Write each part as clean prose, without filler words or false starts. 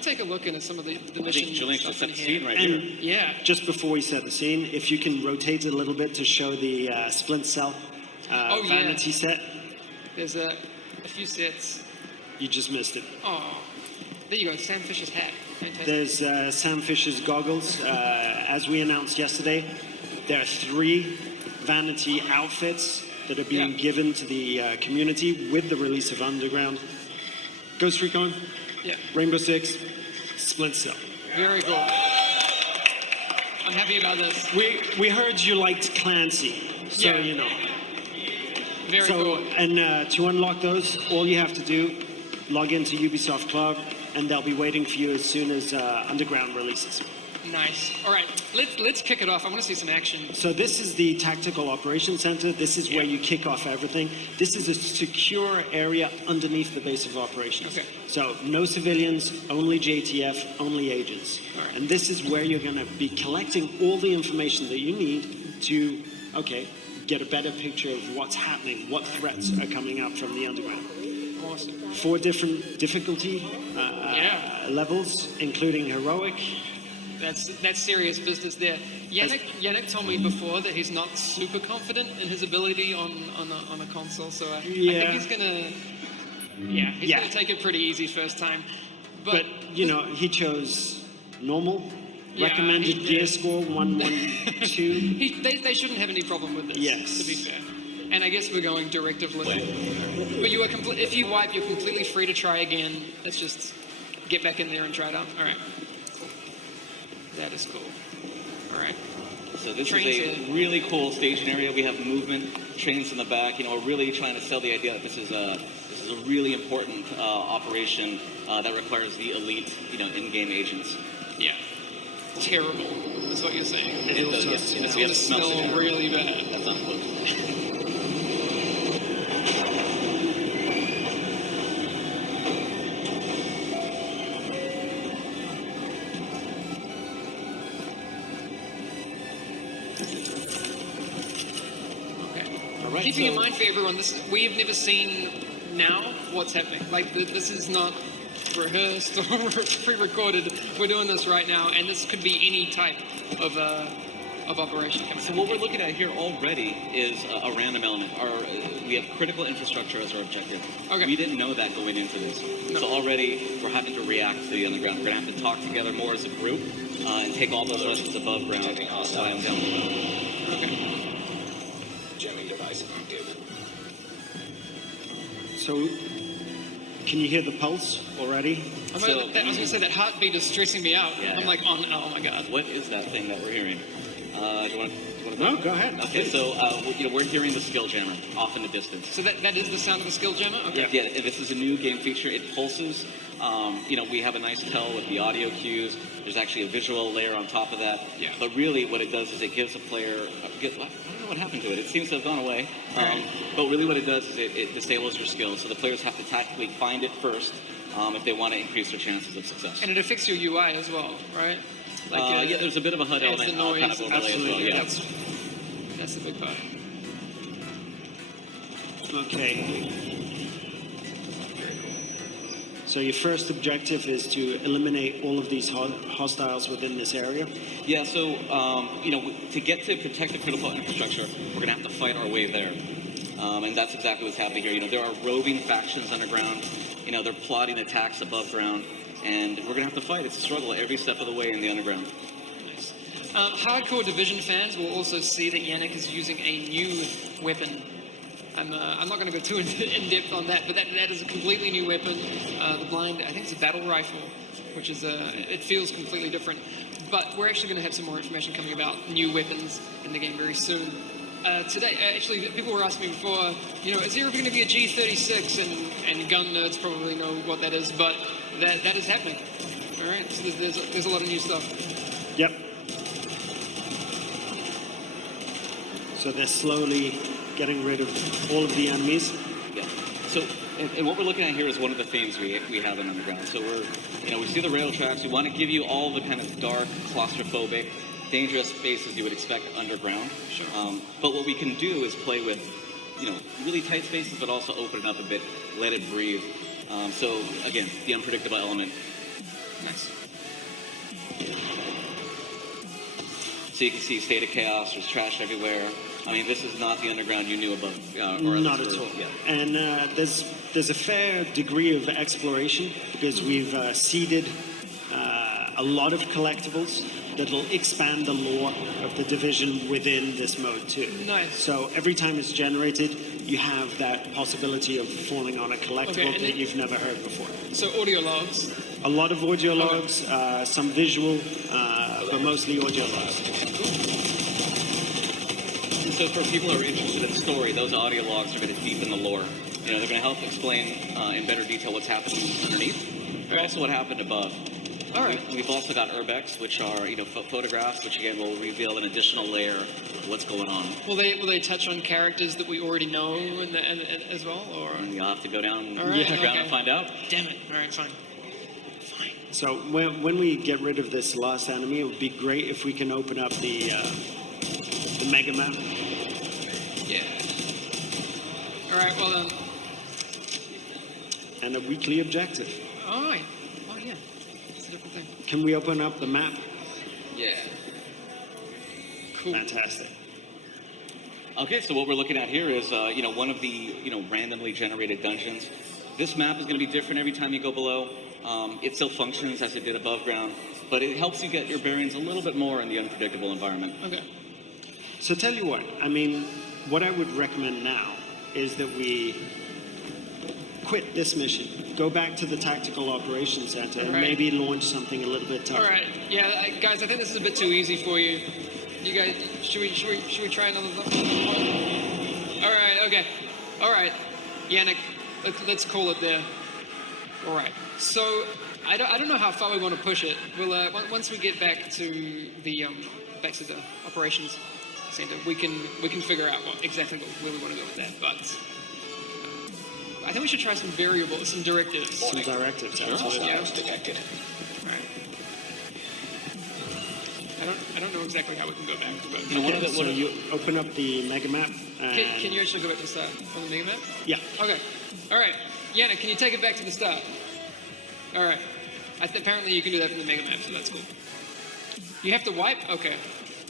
we take a look into some of the I mission think Julian stuff just set in the here? scene right And here. Yeah. just before we set the scene, if you can rotate it a little bit to show the Splint Cell Oh, yeah. vanity set, There's a few sets. you just missed it. Oh, there you go. Sam Fisher's hat. Fantastic. There's Sam Fisher's goggles. As we announced yesterday, there are 3 vanity outfits that are being given to the community with the release of Underground. Ghost Recon, Yeah. Rainbow Six, Splint Cell. Very cool. I'm happy about this. We heard you liked Clancy, so Yeah. you know. Very So, cool. and to unlock those, all you have to do, log into Ubisoft Cloud, and they'll be waiting for you as soon as Underground releases. Nice. All right, let's kick it off. I want to see some action. So this is the Tactical Operations Center. This is where you kick off everything. This is a secure area underneath the base of operations. Okay. So no civilians, only JTF, only agents. All right. And this is where you're going to be collecting all the information that you need to, okay, get a better picture of what's happening, what threats are coming out from the underground. Awesome. 4 different difficulty levels, including heroic. That's serious business there. Yannick told me before that he's not super confident in his ability on a console, so I think he's gonna gonna take it pretty easy first time. But you know, he chose normal. Yeah, Recommended he gear did. score 112. They shouldn't have any problem with this. Yes. To be fair. And I guess we're going directively. But you are if you wipe, you're completely free to try again. Let's just get back in there and try it out. All right. Cool. That is cool. All right. So this Trains is a really cool station area. We have movement, trains in the back. You know, we're really trying to sell the idea that this is a really important operation that requires the elite, you know, in-game agents. Yeah. Terrible. That's what you're saying. It does, yes. It's We going have to to smell smell it. really bad. That's not close. Okay. All right, Keeping in so- mind for everyone, we have never seen now what's happening. Like this is not rehearsed or pre-recorded. We're doing this right now, and this could be any type of operation coming So out. what we're looking at here already is a random element. We have critical infrastructure as our objective. Okay. We didn't know that going into this. No. So already we're having to react to the underground. We're going to have to talk together more as a group and take all those lessons above ground and apply them down below. Okay. Jamming device active. So, can you hear the pulse already? I was going to say that heartbeat is stressing me out. Yeah. I'm like, oh my god. What is that thing that we're hearing? Do you want to No, go ahead. Okay, so we're hearing the skill jammer off in the distance. So that is the sound of the skill jammer? Okay. Yeah, and this is a new game feature. It pulses. You know, we have a nice tell with the audio cues. There's actually a visual layer on top of that. Yeah. But really what it does is it gives a player, I don't know what happened to it. It seems to have gone away. Right. But really what it does is it disables your skill. So the players have to tactically find it first if they want to increase their chances of success. And it affects your UI as well, right? Like, yeah, there's a bit of a HUD adds element the noise. kind of overlay as well. Absolutely, Yeah. That's the big part. Okay. So your first objective is to eliminate all of these hostiles within this area? Yeah, so, you know, to get to protect the critical infrastructure, we're going to have to fight our way there. And that's exactly what's happening here. You know, there are roving factions underground. You know, they're plotting attacks above ground. And we're going to have to fight. It's a struggle every step of the way in the underground. Nice. Hardcore Division fans will also see that Yannick is using a new weapon. I'm not going to go too in depth on that, but that is a completely new weapon. The blind, I think it's a battle rifle, which is it feels completely different. But we're actually going to have some more information coming about new weapons in the game very soon. Today, actually, people were asking me before, you know, is there ever going to be a G36? And gun nerds probably know what that is, but that is happening. All right, so there's a lot of new stuff. Yep. So they're slowly getting rid of all of the enemies. Yeah. So, and what we're looking at here is one of the themes we have in Underground. So we see the rail tracks. We want to give you all the kind of dark, claustrophobic, dangerous spaces you would expect underground. Sure. But what we can do is play with, you know, really tight spaces, but also open it up a bit, let it breathe. So again, the unpredictable element. Nice. So you can see state of chaos. There's trash everywhere. I mean, this is not the underground you knew above. Not at all. Yeah. And there's a fair degree of exploration because we've seeded a lot of collectibles that'll expand the lore of the Division within this mode too. Nice. So every time it's generated, you have that possibility of falling on a collectible Okay, and that then- you've never heard before. So audio logs. A lot of audio logs, some visual, but mostly audio logs. And so for people who are interested in the story, those audio logs are going to deepen the lore. You know, they're going to help explain in better detail what's happening underneath, but also what happened above. All right. We've also got urbex, which are photographs, which again will reveal an additional layer of what's going on. Will they touch on characters that we already know and as well, or? And you'll have to go down All right, underground okay. and find out. Damn it! All right, fine. Fine. So when we get rid of this last enemy, it would be great if we can open up the mega map. Yeah. All right. Well then. And a weekly objective. All right. Oh yeah. It's a different thing. Can we open up the map? Yeah. Cool. Fantastic. Okay, so what we're looking at here is, one of the, randomly generated dungeons. This map is going to be different every time you go below. It still functions as it did above ground, but it helps you get your bearings a little bit more in the unpredictable environment. Okay. So tell you what, I mean, what I would recommend now is that we quit this mission, go back to the Tactical Operations Center, and Right. maybe launch something a little bit tougher. All right. Yeah, guys. I think this is a bit too easy for you. You guys, should we try another one? All right. Okay. All right. Yannick, let's call it there. All right. So I don't know how far we want to push it. We'll once we get back to the operations center, we can figure out where we want to go with that. But I think we should try some variables, some directives. Some directives, absolutely. Yeah. Hostiles detected. All right. I don't know exactly how we can go back, but Okay, so you open up the mega map. And can you actually go back to the start on the mega map? Yeah. Okay. All right. Yana, can you take it back to the start? All right. Apparently you can do that from the mega map, so that's cool. You have to wipe? Okay.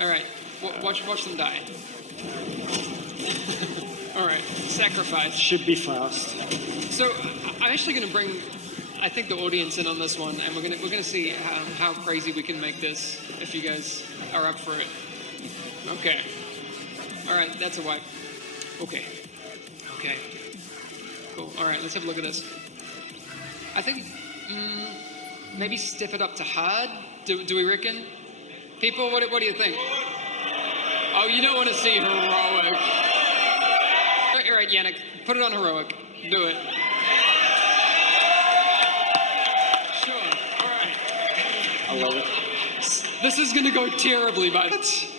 All right. Watch them die. All right. Sacrifice. Should be fast. So I'm actually going to bring, I think, the audience in on this one, and we're gonna see how crazy we can make this if you guys are up for it. Okay. All right, that's a wipe. Okay. Okay. Cool. All right, let's have a look at this. I think maybe step it up to hard. Do we reckon? People, what do you think? Oh, you don't want to see heroic. All right, Yannick, put it on heroic. Do it. Sure. All right. I love it. This is going to go terribly, but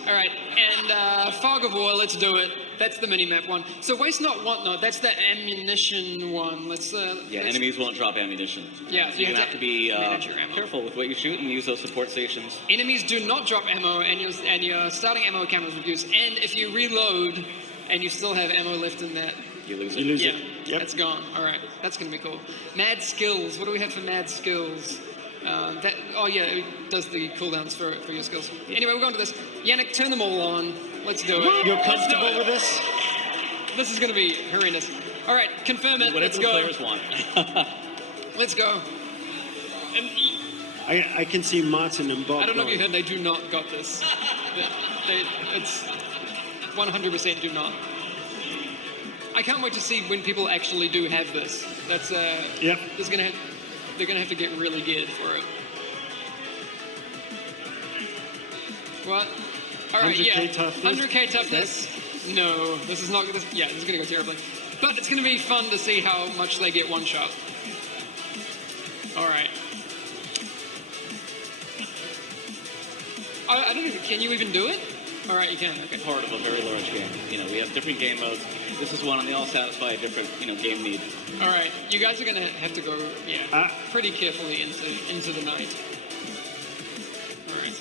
all right. And Fog of War, let's do it. That's the mini-map one. So Waste Not, Want Not, that's the ammunition one. Let's Enemies won't drop ammunition. Yeah, so You're going to have to be manage your ammo. careful with what you shoot and use those support stations. Enemies do not drop ammo, and your starting ammo count is reduced. And if you reload and you still have ammo left in that, You lose it. You lose yeah, it. Yep. that's gone. All right, that's going to be cool. Mad Skills. What do we have for Mad Skills? It does the cooldowns for your skills. Anyway, we're going to this. Yannick, turn them all on. Let's do it. You're Let's do comfortable it. with this? This is going to be horrendous. All right, confirm it. Whatever Let's the go. players want. Let's go. And I can see Martin and Bob. I don't know if you going. heard, they do not got this. It's 100% do not. I can't wait to see when people actually do have this. That's Yep. they're gonna have to get really geared for it. What? All right, 100K yeah. toughness? 100K toughness. No, this is not. This is gonna go terribly. But it's gonna be fun to see how much they get one shot. All right. I don't know. Can you even do it? All right, you can. Okay. Part of a very large game. We have different game modes. This is one, and they all satisfy a different, game need. All right, you guys are gonna have to go, pretty carefully into the night. All right.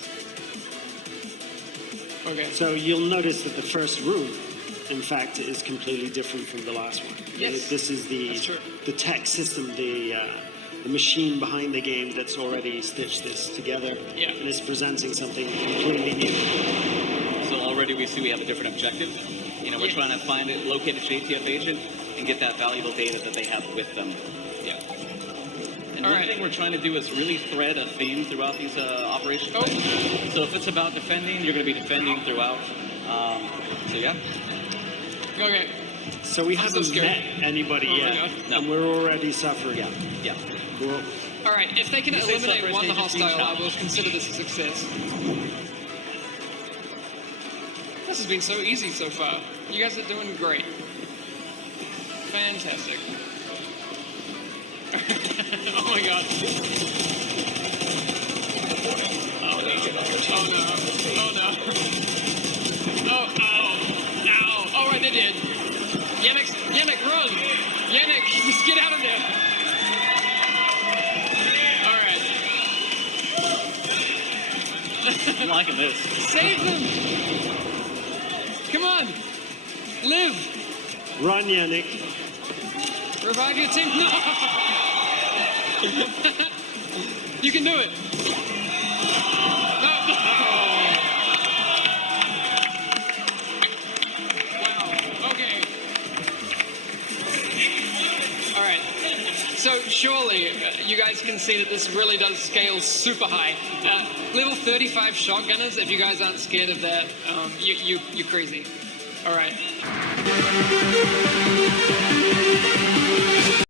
Okay. So you'll notice that the first room, in fact, is completely different from the last one. Yes, This is that's true. the tech system, the the machine behind the game that's already stitched this together Yeah. and is presenting something completely new. So already we see we have a different objective. You know, we're Yeah. trying to find it, locate a JTF agent, and get that valuable data that they have with them. Yeah. And All one right. thing we're trying to do is really thread a theme throughout these operations. Oh. So if it's about defending, you're going to be defending throughout. So yeah. Okay. So we I'm so haven't scared. met anybody Oh my yet, God. No. and we're already suffering. Yeah. Cool. All right. If they can You say eliminate suffer one the stages being hostile, I will challenged. consider this a success. This has been so easy so far. You guys are doing great. Fantastic. Oh my god. Oh no. Oh no. Oh no. Oh, ow. Ow. All right, they did. Yannick, run. Yannick, just get out of there. All right. I'm liking this. Save them. Come on. Live. Run, Yannick. Revive your team. No. You can do it. No. Wow. Okay. All right. So surely you guys can see that this really does scale super high. Level 35 shotgunners. If you guys aren't scared of that, you're crazy. All right.